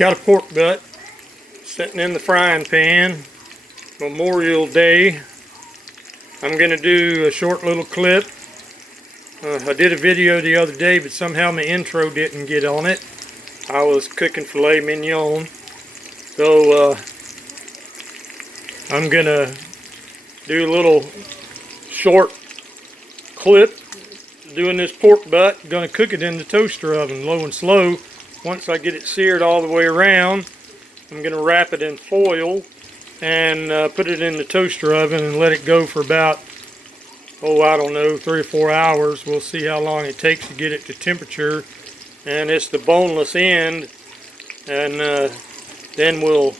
Got a pork butt sitting in the frying pan. Memorial Day. I'm going to do a short little clip. I did a video the other day, but somehow my intro didn't get on it. I was cooking filet mignon. So I'm going to do a little short clip doing this pork butt. I'm going to cook it in the toaster oven, low and slow. Once I get it seared all the way around, I'm going to wrap it in foil and put it in the toaster oven and let it go for about, I don't know, 3 or 4 hours. We'll see how long it takes to get it to temperature. And it's the boneless end, and then we'll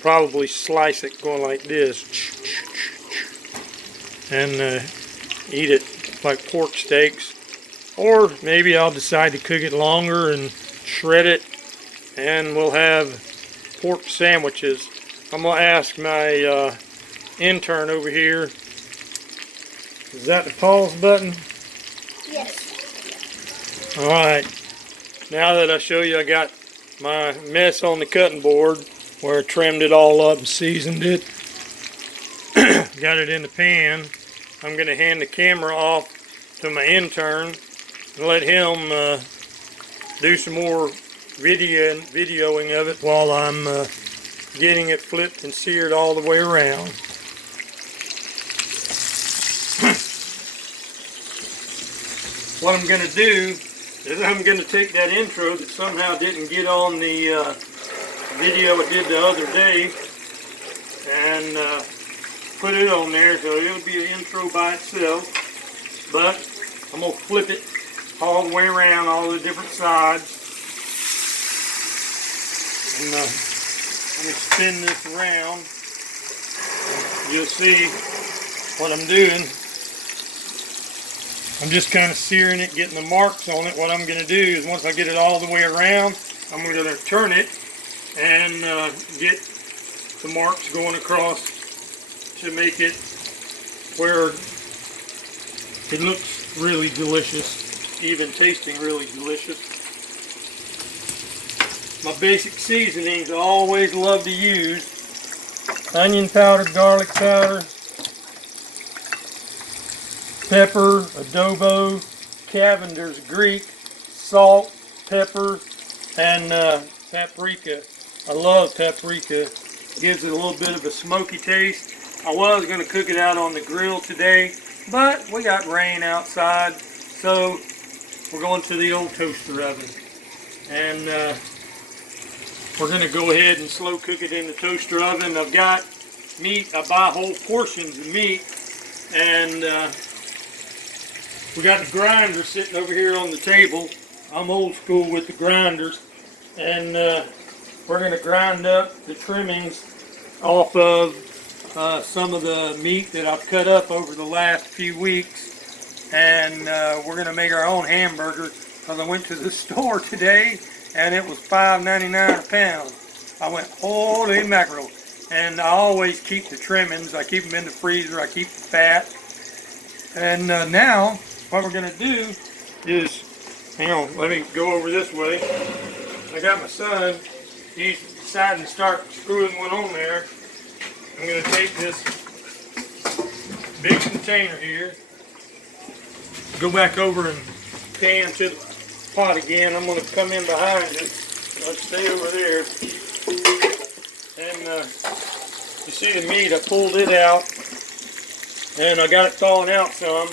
probably slice it going like this and eat it like pork steaks. Or maybe I'll decide to cook it longer and shred it, and we'll have pork sandwiches. I'm going to ask my intern over here. Is that the pause button? Yes. Alright. Now that I show you I got my mess on the cutting board where I trimmed it all up and seasoned it, got it in the pan, I'm going to hand the camera off to my intern and let him do some more videoing of it while I'm getting it flipped and seared all the way around. What I'm going to do is I'm going to take that intro that somehow didn't get on the video I did the other day and put it on there, so it'll be an intro by itself. But I'm going to flip it all the way around, all the different sides. And let me spin this around. You'll see what I'm doing. I'm just kind of searing it, getting the marks on it. What I'm going to do is once I get it all the way around, I'm going to turn it and get the marks going across to make it where it looks really delicious, even tasting really delicious. My basic seasonings I always love to use: onion powder, garlic powder, pepper, adobo, Cavender's Greek, salt, pepper, and paprika. I love paprika. It gives it a little bit of a smoky taste. I was going to cook it out on the grill today, but we got rain outside, so we're going to the old toaster oven. And we're going to go ahead and slow cook it in the toaster oven. I've got meat. I buy whole portions of meat, and we got the grinder sitting over here on the table. I'm old school with the grinders, and we're going to grind up the trimmings off of some of the meat that I've cut up over the last few weeks, and we're going to make our own hamburger, because I went to the store today and it was $5.99 a pound. I went, holy mackerel. And I always keep the trimmings. I keep them in the freezer. I keep the fat. And now what we're going to do is, hang on, let me go over this way. I got my son. He's deciding to start screwing one on there. I'm going to take this big container here, go back over and pan to the pot again. I'm going to come in behind it. Let's stay over there. And you see the meat, I pulled it out and I got it thawing out some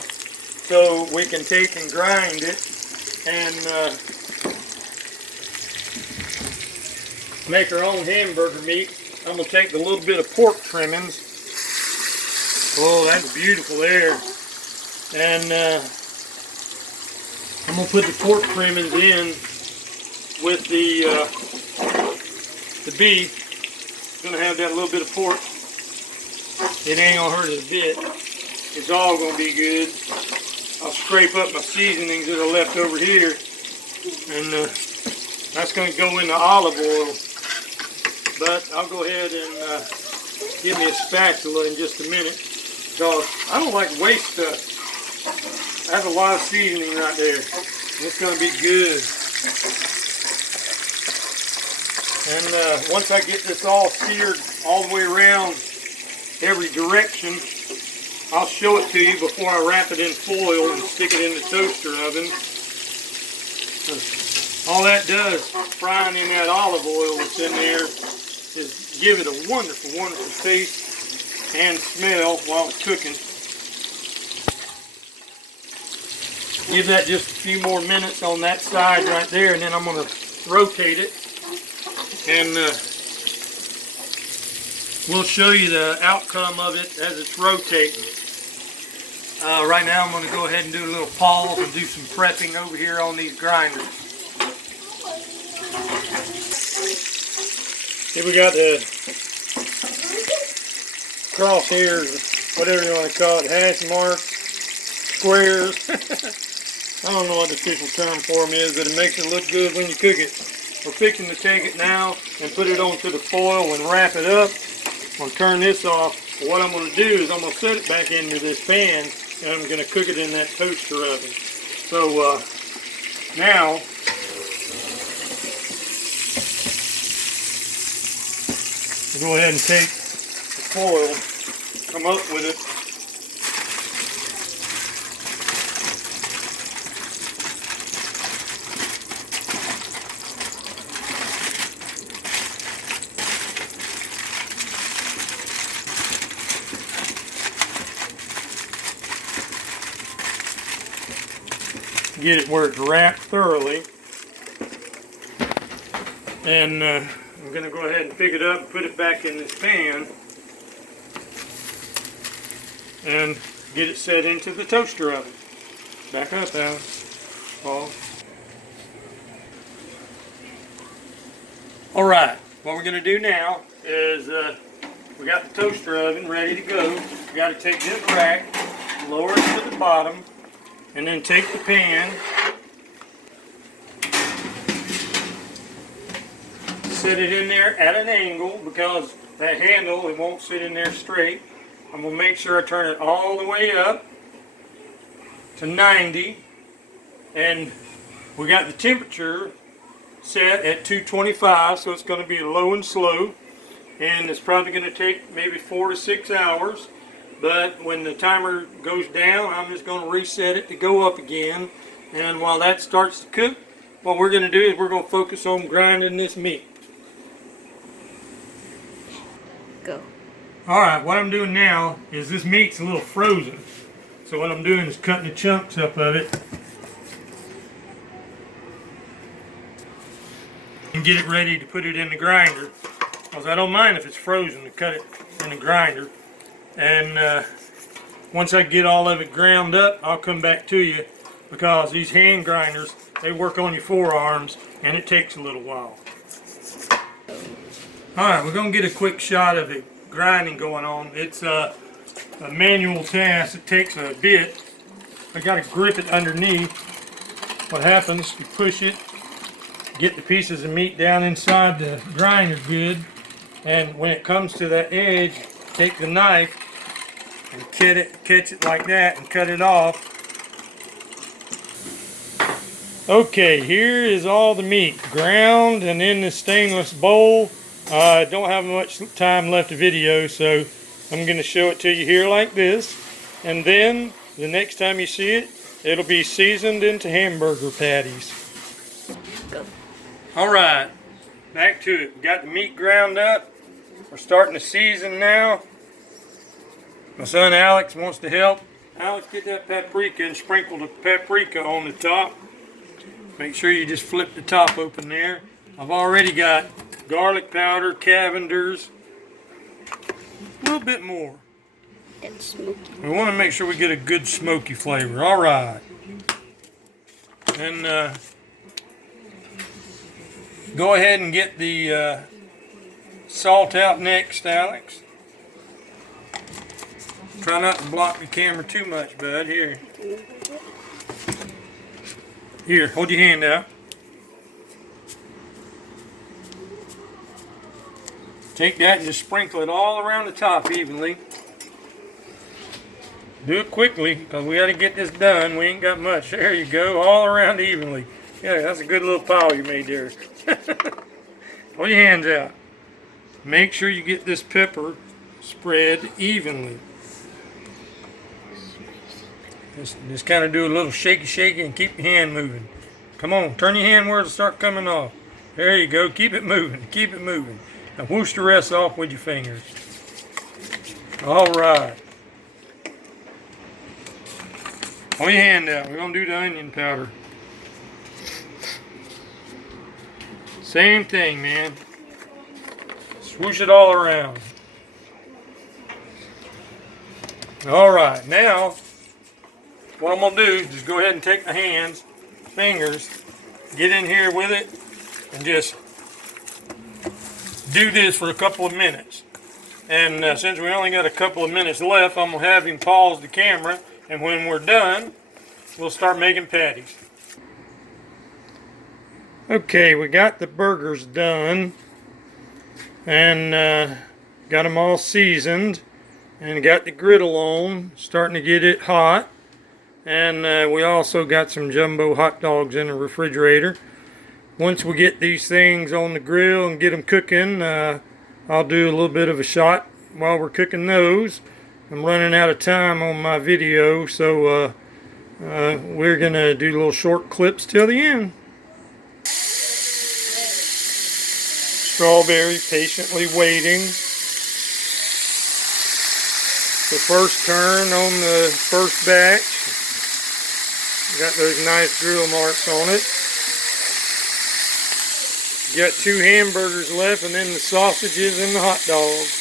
so we can take and grind it and make our own hamburger meat. I'm going to take the little bit of pork trimmings. Oh, that's beautiful there. And I'm going to put the pork trimmings in with the beef. I'm going to have that little bit of pork. It ain't going to hurt a bit. It's all going to be good. I'll scrape up my seasonings that are left over here. And that's going to go in the olive oil. But I'll go ahead and give me a spatula in just a minute, because I don't like to waste stuff. That's a lot of seasoning right there. It's going to be good. And once I get this all seared all the way around every direction, I'll show it to you before I wrap it in foil and stick it in the toaster oven. All that does, frying in that olive oil that's in there, is give it a wonderful, wonderful taste and smell while it's cooking. Give that just a few more minutes on that side right there, and then I'm going to rotate it. And we'll show you the outcome of it as it's rotating. Right now I'm going to go ahead and do a little pause and do some prepping over here on these grinders. Here we got the crosshairs, whatever you want to call it, hash marks, squares. I don't know what the official term for them is, but it makes it look good when you cook it. We're fixing to take it now and put it onto the foil and wrap it up. I'm going to turn this off. What I'm going to do is I'm going to set it back into this pan and I'm going to cook it in that toaster oven. So now we'll go ahead and take the foil, come up with it. Get it where it's wrapped thoroughly, and I'm going to go ahead and pick it up and put it back in this pan and get it set into the toaster oven. Back up, Alice. Paul. Alright, what we're going to do now is we got the toaster oven ready to go. We got to take this rack, lower it to the bottom, and then take the pan, set it in there at an angle because that handle, it won't sit in there straight. I'm going to make sure I turn it all the way up to 90, and we got the temperature set at 225, so it's going to be low and slow, and it's probably going to take maybe 4 to 6 hours. But when the timer goes down, I'm just going to reset it to go up again. And while that starts to cook, what we're going to do is we're going to focus on grinding this meat. Go. Alright, what I'm doing now is this meat's a little frozen. So what I'm doing is cutting the chunks up of it and get it ready to put it in the grinder. Because I don't mind if it's frozen to cut it in the grinder. And once I get all of it ground up, I'll come back to you, because these hand grinders, they work on your forearms and it takes a little while. Alright, we're going to get a quick shot of it grinding going on. It's a manual task. It takes a bit. I got to grip it underneath. What happens, you push it, get the pieces of meat down inside the grinder good, and when it comes to that edge, take the knife and catch it like that and cut it off. Okay, here is all the meat ground and in the stainless bowl. I don't have much time left of video, so I'm going to show it to you here like this, and then the next time you see it, it'll be seasoned into hamburger patties. Go. Alright, back to it. We got the meat ground up. We're starting to season now. My son Alex wants to help. Alex, get that paprika and sprinkle the paprika on the top. Make sure you just flip the top open there. I've already got garlic powder, Cavender's, a little bit more. That's smoky. We want to make sure we get a good smoky flavor. Alright. And go ahead and get the salt out next, Alex. Try not to block the camera too much, bud. Here. Here, hold your hand out. Take that and just sprinkle it all around the top evenly. Do it quickly, because we got to get this done. We ain't got much. There you go, all around evenly. Yeah, that's a good little pile you made there. Pull your hands out. Make sure you get this pepper spread evenly. Just kind of do a little shaky and keep your hand moving. Come on, turn your hand where it'll start coming off. There you go. Keep it moving. Keep it moving. Now whoosh the rest off with your fingers. All right. Pull your hand out. We're going to do the onion powder. Same thing, man. Swoosh it all around. All right. Now, what I'm going to do is just go ahead and take my hands, fingers, get in here with it, and just do this for a couple of minutes. And since we only got a couple of minutes left, I'm going to have him pause the camera, and when we're done, we'll start making patties. Okay, we got the burgers done, and got them all seasoned, and got the griddle on, starting to get it hot. And we also got some jumbo hot dogs in the refrigerator. Once we get these things on the grill and get them cooking, I'll do a little bit of a shot while we're cooking those. I'm running out of time on my video, so we're going to do little short clips till the end. Strawberry patiently waiting. The first turn on the first batch. Got those nice grill marks on it. Got 2 hamburgers left, and then the sausages and the hot dogs.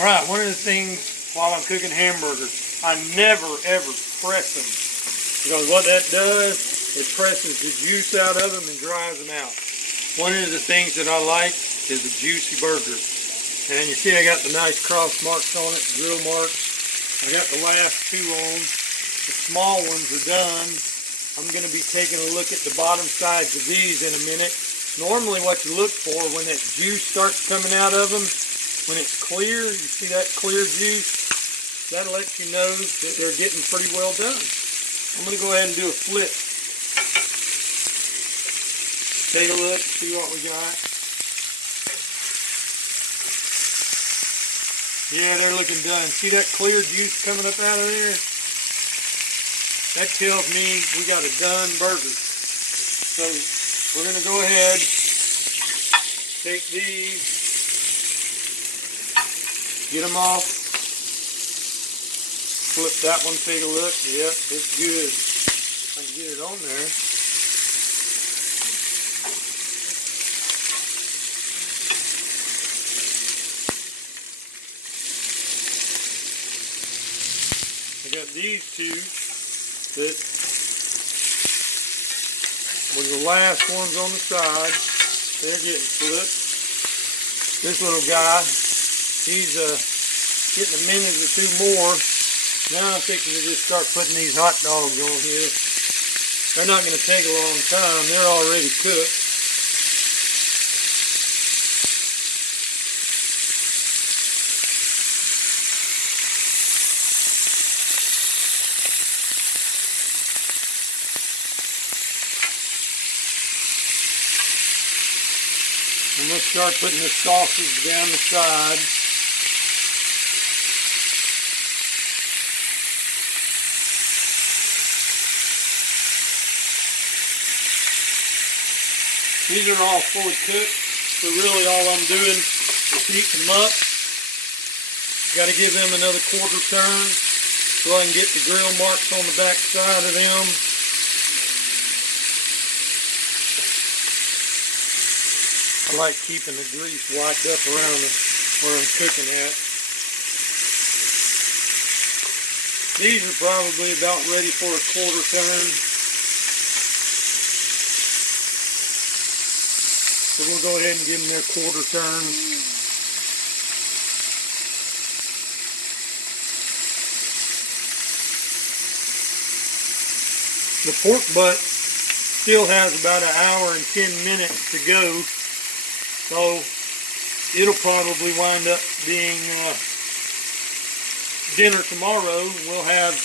Alright, one of the things while I'm cooking hamburgers, I never ever press them. Because what that does, it presses the juice out of them and dries them out. One of the things that I like is a juicy burger. And you see I got the nice cross marks on it, grill marks. I got the last 2 on. The small ones are done. I'm going to be taking a look at the bottom sides of these in a minute. Normally what you look for when that juice starts coming out of them, when it's clear, you see that clear juice, that lets you know that they're getting pretty well done. I'm going to go ahead and do a flip. Take a look, see what we got. Yeah, they're looking done. See that clear juice coming up out of there? That tells me we got a done burger. So we're going to go ahead, take these, get them off, flip that one, take a look. Yep, it's good. I can get it on there. I got these 2. That was the last ones on the side. They're getting flipped. This little guy, he's getting a minute or 2 more. Now I'm fixing to just start putting these hot dogs on here. They're not going to take a long time. They're already cooked. I'm going to start putting the sausage down the side. These are all fully cooked, so really all I'm doing is heat them up. Got to give them another quarter turn so I can get the grill marks on the back side of them. I like keeping the grease wiped up around where I'm cooking at. These are probably about ready for a quarter turn. So we'll go ahead and give them their quarter turn. The pork butt still has about an hour and 10 minutes to go. So it'll probably wind up being dinner tomorrow. We'll have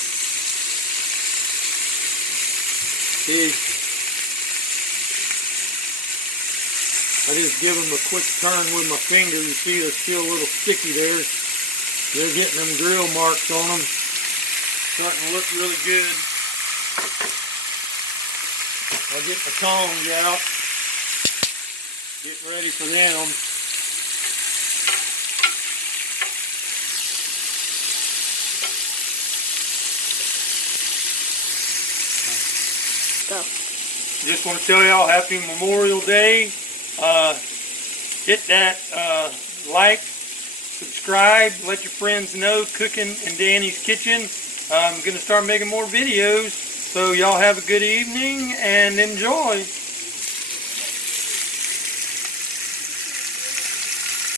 the I just give them a quick turn with my finger. You see they're still a little sticky there. They're getting them grill marks on them. Starting to look really good. I'll get the tongs out. Get ready for them. Go. Just want to tell y'all happy Memorial Day. Hit that like, subscribe, let your friends know Cooking in Danny's Kitchen. I'm going to start making more videos. So y'all have a good evening and enjoy.